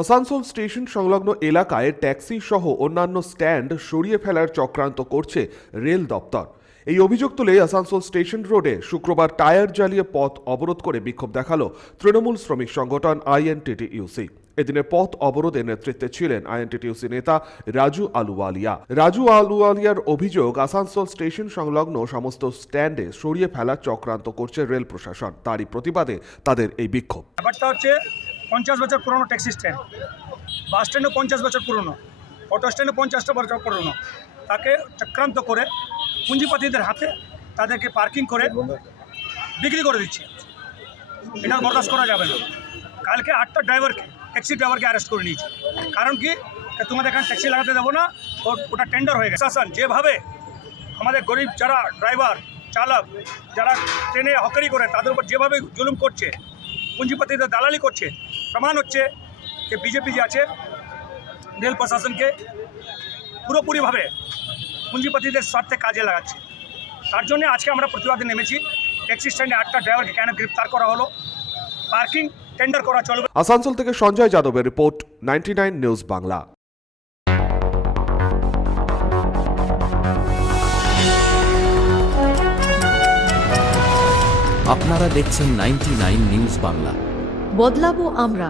Asansol station সংলগ্ন এলাকায় taxi সহ অন্যান্য স্ট্যান্ড সরিয়ে ফেলার চক্রান্ত করছে রেল দপ্তর। এই অভিযোগ তুলে আসানসোল স্টেশন রোডে শুক্রবার টায়ার জ্বালিয়ে পথ অবরোধ করে বিক্ষোভ দেখালো তৃণমূল শ্রমিক সংগঠন আইএনটিটিইউসি। এদিনে পথ অবরোধের নেতৃত্বে ছিলেন আইএনটিটিইউসি নেতা রাজু আলুওয়ালিয়ার অভিযোগ, আসানসোল স্টেশন সংলগ্ন সমস্ত স্ট্যান্ডে সরিয়ে ফেলার চক্রান্ত করছে রেল প্রশাসন। তারই প্রতিবাদে তাদের এই বিক্ষোভ। ব্যাপারটা হচ্ছে 50 বছর পুরনো ট্যাক্সি স্ট্যান্ড, বাস স্ট্যান্ডও 50 বছর পুরনো, অটো স্ট্যান্ডও 50টা বছর পুরনো। তাকে চক্রান্ত করে পুঁজিপতিদের হাতে তাদেরকে পার্কিং করে বিক্রি করে দিচ্ছে। এটা বরদাস্ত করা যাবে না। কালকে 8টা ট্যাক্সি ড্রাইভারকে অ্যারেস্ট করে নিয়েছে। কারণ কি, তোমাদের এখানে ট্যাক্সি লাগাতে দেবো না, ওটা টেন্ডার হয়ে গেছে। শাসন যেভাবে আমাদের গরিব যারা ড্রাইভার চালক, যারা ট্রেনে হকারি করে, তাদের উপর যেভাবে জুলুম করছে, পুঁজিপতিদের দালালি করছে, প্রমাণ হচ্ছে যে বিজেপি যে আছে রেল প্রশাসনকে পুরোপুরিভাবে পুঁজিপতিদের স্বার্থে কাজে লাগাচ্ছে। তার জন্য আজকে আমরা প্রতিবাদে নেমেছি। ট্যাক্সি স্ট্যান্ডে 8টা ড্রাইভারকে কেন গ্রেপ্তার করা হলো? পার্কিং টেন্ডার করা চলবে। আসানসোল থেকে সঞ্জয় যাদবের রিপোর্ট, 99 নিউজ বাংলা। আপনারা দেখছেন 99 নিউজ বাংলা। বদলাবো আমরা।